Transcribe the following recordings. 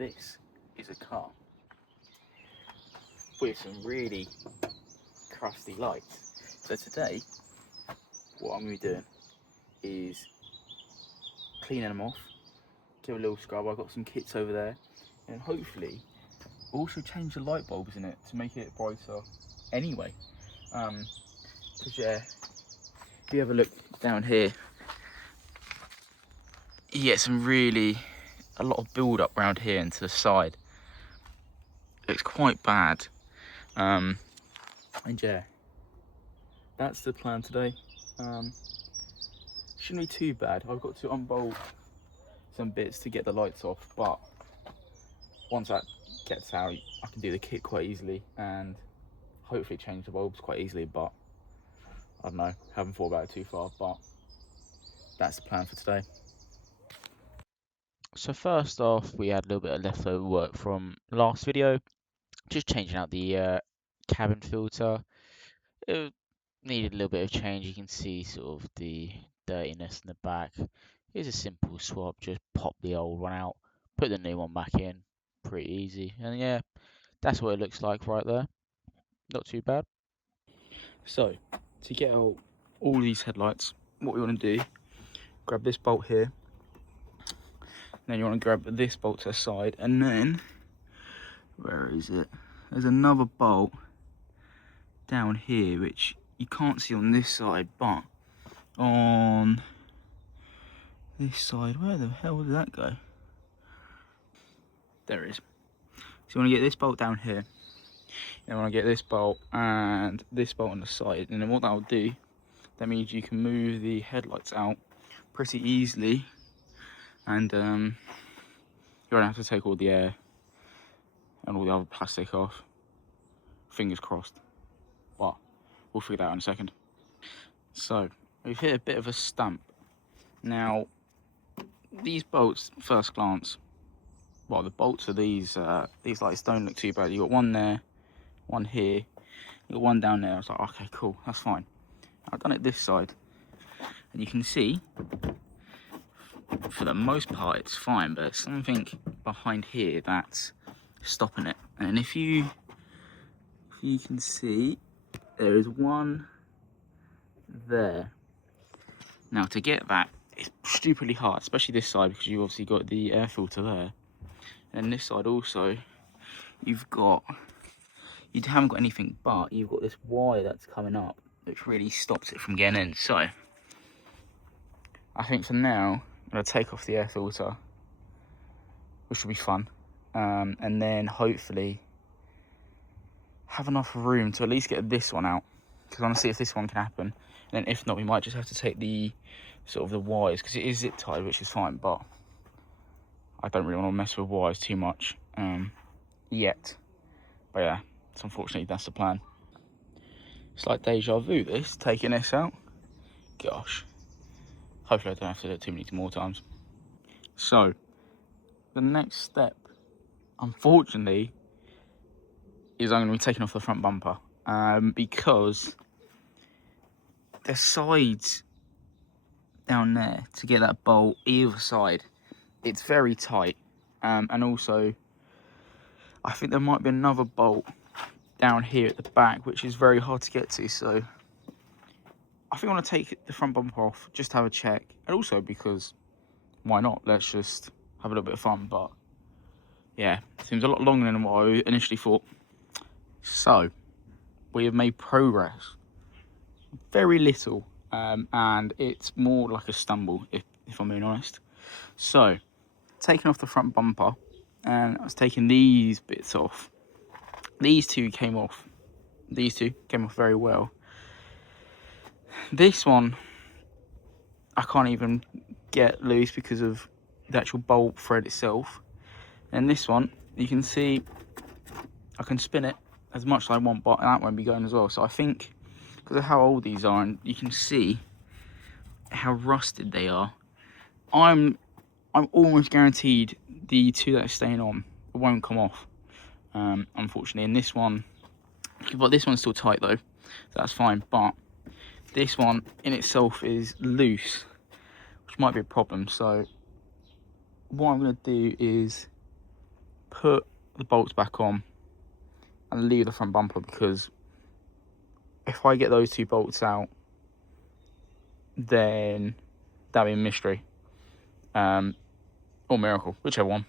This is a car with some really crusty lights. So today, what I'm going to be doing is cleaning them off, give a little scrub. I've got some kits over there, and hopefully also change the light bulbs in it to make it brighter anyway. Because yeah, if you have a look down here, you get a lot of build up around here and to the side. Looks quite bad. And yeah, that's the plan today. Shouldn't be too bad. I've got to unbolt some bits to get the lights off, but once that gets out, I can do the kit quite easily and hopefully change the bulbs quite easily. But I don't know, haven't thought about it too far, but that's the plan for today. So first off, we had a little bit of leftover work from last video, just changing out the cabin filter. It needed a little bit of change. You can see sort of the dirtiness in the back. It's a simple swap, just pop the old one out, put the new one back in, pretty easy. And yeah, that's what it looks like right there. Not too bad. So to get out all these headlights, what we want to do, grab this bolt here, then you want to grab this bolt to the side, and then where is it? There's another bolt down here which you can't see on this side, but on this side, where the hell did that go? There it is. So you want to get this bolt down here, you want to get this bolt and this bolt on the side, and then what that'll do, that means you can move the headlights out pretty easily, and you don't have to take all the air and all the other plastic off. Fingers crossed, but we'll figure that out in a second. So we've hit a bit of a stump. Now these bolts, first glance, well, the bolts of these lights don't look too bad. You got one there, one here, you got one down there. I was like, okay, cool, that's fine. I've done it this side, and you can see for the most part it's fine, but there's something behind here that's stopping it. And if you can see, there is one there. Now to get that, it's stupidly hard, especially this side, because you've obviously got the air filter there, and this side also you haven't got anything, but you've got this wire that's coming up which really stops it from getting in. So I think for now I'm going to take off the air filter, which will be fun, and then hopefully have enough room to at least get this one out, because I want to see if this one can happen. And then if not, we might just have to take the sort of the wires, because it is zip tied, which is fine, but I don't really want to mess with wires too much yet. But yeah, so unfortunately that's the plan. It's like deja vu, this, taking this out. Gosh, hopefully I don't have to do it too many more times. So the next step, unfortunately, is I'm going to be taking off the front bumper, because the sides down there, to get that bolt either side, it's very tight, and also I think there might be another bolt down here at the back which is very hard to get to. So I think I want to take the front bumper off, just have a check, and also because why not, let's just have a little bit of fun. But yeah, it seems a lot longer than what I initially thought. So we have made progress, very little, and it's more like a stumble if I'm being honest. So taking off the front bumper, and I was taking these bits off. These two came off very well. This one I can't even get loose because of the actual bolt thread itself. And this one, you can see I can spin it as much as I want, but that won't be going as well. So I think because of how old these are, and you can see how rusted they are, I'm almost guaranteed the two that are staying on won't come off, unfortunately. And this one, but this one's still tight though, so that's fine. But this one in itself is loose, which might be a problem. So what I'm going to do is put the bolts back on and leave the front bumper, because if I get those 2 bolts out, then that'll be a mystery, or miracle, whichever one,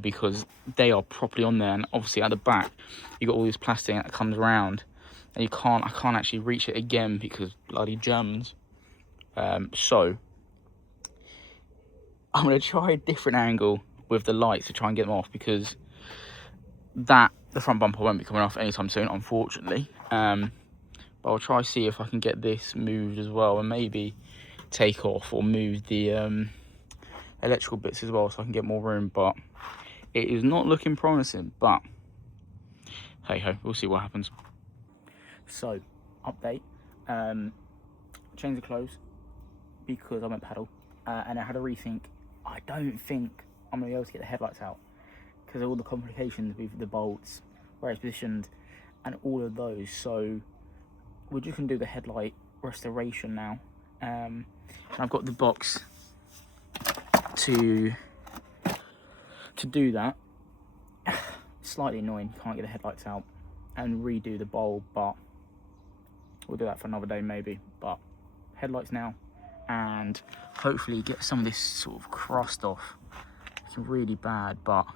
because they are properly on there. And obviously at the back you got all this plastic that comes around, and I can't actually reach it again because bloody Germans. So I'm going to try a different angle with the lights to try and get them off, because the front bumper won't be coming off anytime soon, unfortunately. But I'll try to see if I can get this moved as well, and maybe take off or move the electrical bits as well, so I can get more room. But it is not looking promising, but hey ho, we'll see what happens. So, update, changed the clothes because I went paddle, and I had a rethink. I don't think I'm going to be able to get the headlights out because of all the complications with the bolts, where it's positioned, and all of those. So we're just going to do the headlight restoration now. And I've got the box to do that. Slightly annoying, can't get the headlights out and redo the bulb, but we'll do that for another day maybe. But headlights now, and hopefully get some of this sort of crust off. It's really bad, but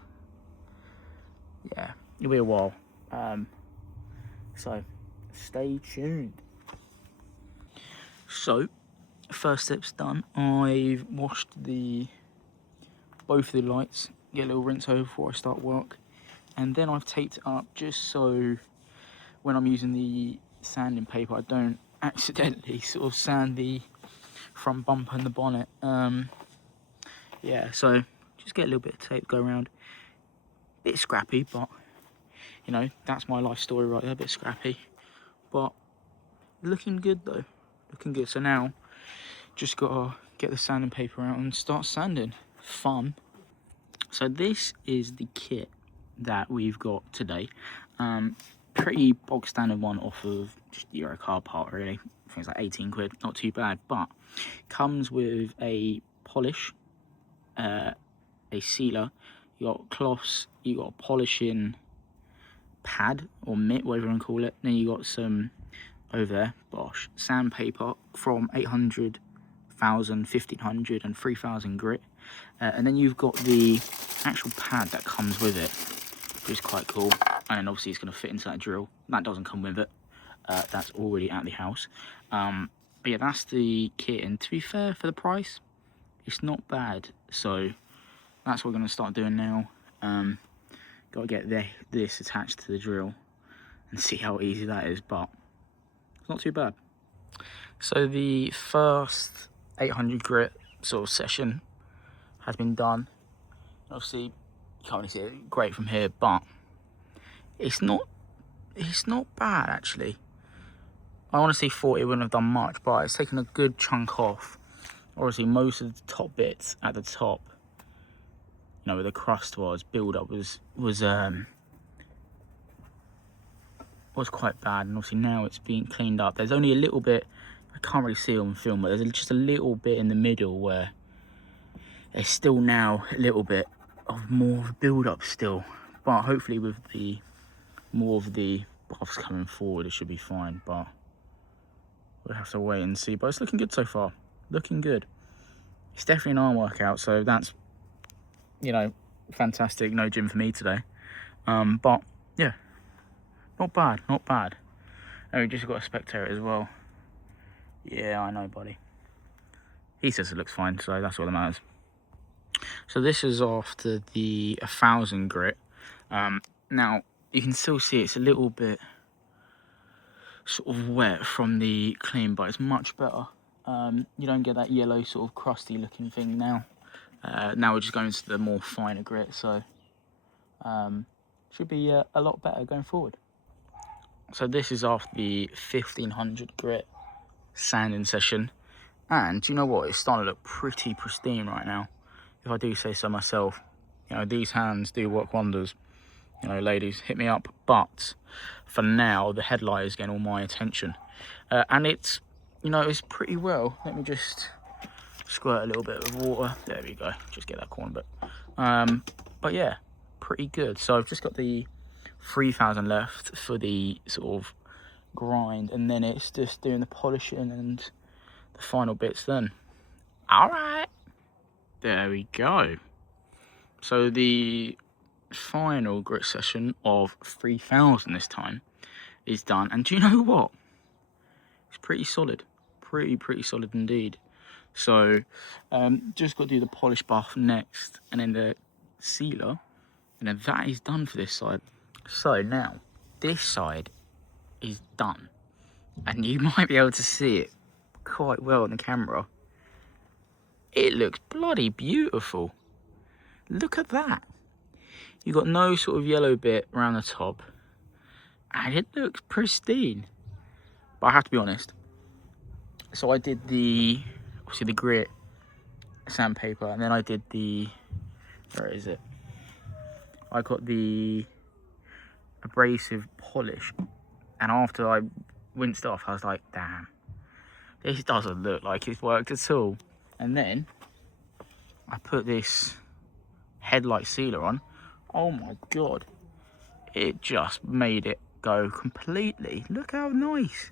yeah, it'll be a while. So stay tuned. So first step's done. I've washed both of the lights, get a little rinse over before I start work, and then I've taped it up just so when I'm using the sanding paper I don't accidentally sort of sand the front bumper and the bonnet. Yeah, so just get a little bit of tape, go around. Bit scrappy, but you know, that's my life story right there, a bit scrappy, but looking good though, looking good. So now just gotta get the sanding paper out and start sanding. Fun. So this is the kit that we've got today. Pretty bog standard one off of just the Euro car part really. I think it's like 18 quid, not too bad, but comes with a polish, a sealer, you got cloths, you got a polishing pad or mitt, whatever you want to call it. Then you got some over there, Bosch sandpaper from 800, 1000, 1500 and 3000 grit, and then you've got the actual pad that comes with it, which is quite cool. And obviously it's going to fit into that drill. That doesn't come with it, that's already at the house. But yeah, that's the kit, and to be fair, for the price it's not bad. So that's what we're going to start doing now. Got to get this attached to the drill and see how easy that is, but it's not too bad. So the first 800 grit sort of session has been done. Obviously you can't really see it great from here, but it's not bad actually. I honestly thought it wouldn't have done much, but it's taken a good chunk off. Obviously most of the top bits at the top, you know, where the crust build up was quite bad, and obviously now it's being cleaned up. There's only a little bit, I can't really see on film, but there's just a little bit in the middle where there's still now a little bit of more build up still, but hopefully with the more of the buffs coming forward it should be fine, but we'll have to wait and see. But it's looking good so far, looking good. It's definitely an arm workout, so that's, you know, fantastic. No gym for me today, but yeah, not bad, not bad. And we just got a spectator as well. Yeah, I know, buddy. He says it looks fine, so that's all that matters. So this is after the 1000 grit. Now you can still see it's a little bit sort of wet from the clean, but it's much better. You don't get that yellow sort of crusty looking thing now. Now we're just going to the more finer grit, so should be a lot better going forward. So this is after the 1500 grit sanding session, and you know what, it's starting to look pretty pristine right now, if I do say so myself. You know, these hands do work wonders. You know, ladies, hit me up. But for now, the headlight is getting all my attention, and it's, you know, it's pretty well. Let me just squirt a little bit of water. There we go. Just get that corner bit. But yeah, pretty good. So I've just got the 3,000 left for the sort of grind, and then it's just doing the polishing and the final bits then. Alright, there we go. So the final grit session of 3,000 this time is done, and do you know what? It's pretty solid, pretty solid indeed. So just got to do the polish buff next, and then the sealer, and then that is done for this side. So now this side is done, and you might be able to see it quite well on the camera. It looks bloody beautiful. Look at that. You've got no sort of yellow bit around the top, and it looks pristine. But I have to be honest, so I did the, obviously the grit sandpaper, and then I did the, where is it? I got the abrasive polish, and after I rinsed off, I was like, damn, this doesn't look like it's worked at all. And then I put this headlight sealer on. Oh my god, it just made it go completely. Look how nice.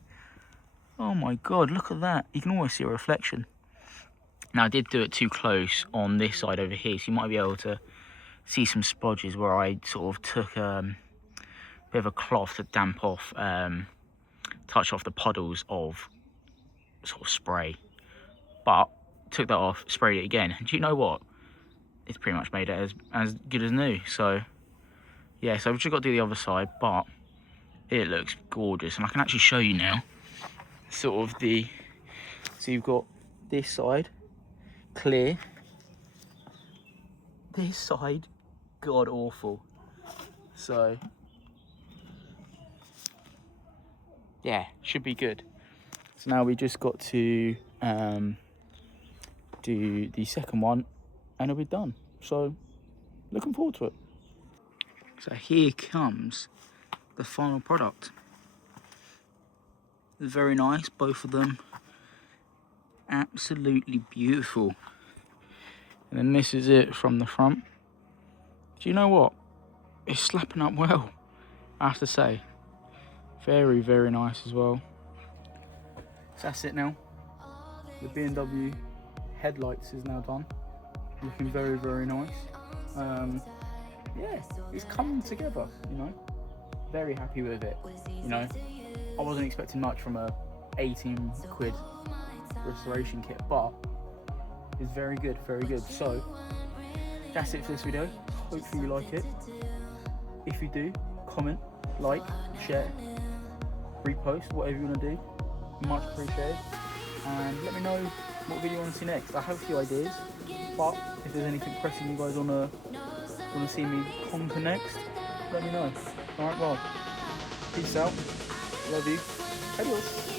Oh my god, look at that. You can almost see a reflection. Now I did do it too close on this side over here, so you might be able to see some splodges where I sort of took a bit of a cloth to damp off, touch off the puddles of sort of spray. But took that off, sprayed it again, and do you know what? It's pretty much made it as good as new. So yeah, so I've just got to do the other side, but it looks gorgeous, and I can actually show you now sort of the, so you've got this side clear, this side god awful. So yeah, should be good. So now we just got to do the second one, and it'll be done. So looking forward to it. So here comes the final product. Very nice, both of them absolutely beautiful. And then this is it from the front. Do you know what? It's slapping up well, I have to say. Very nice as well. So that's it now. The BMW headlights is now done. Looking very nice. Yeah, it's coming together, you know. Very happy with it, you know. I wasn't expecting much from a 18 quid restoration kit, but it's very good. So that's it for this video. Hopefully you like it. If you do, comment, like, share, repost, whatever you want to do. Much appreciated. And let me know what video you want to see next. I have a few ideas, but if there's anything pressing you guys want to see me conquer next, let me know. Alright, well, peace out. Love you. Adios.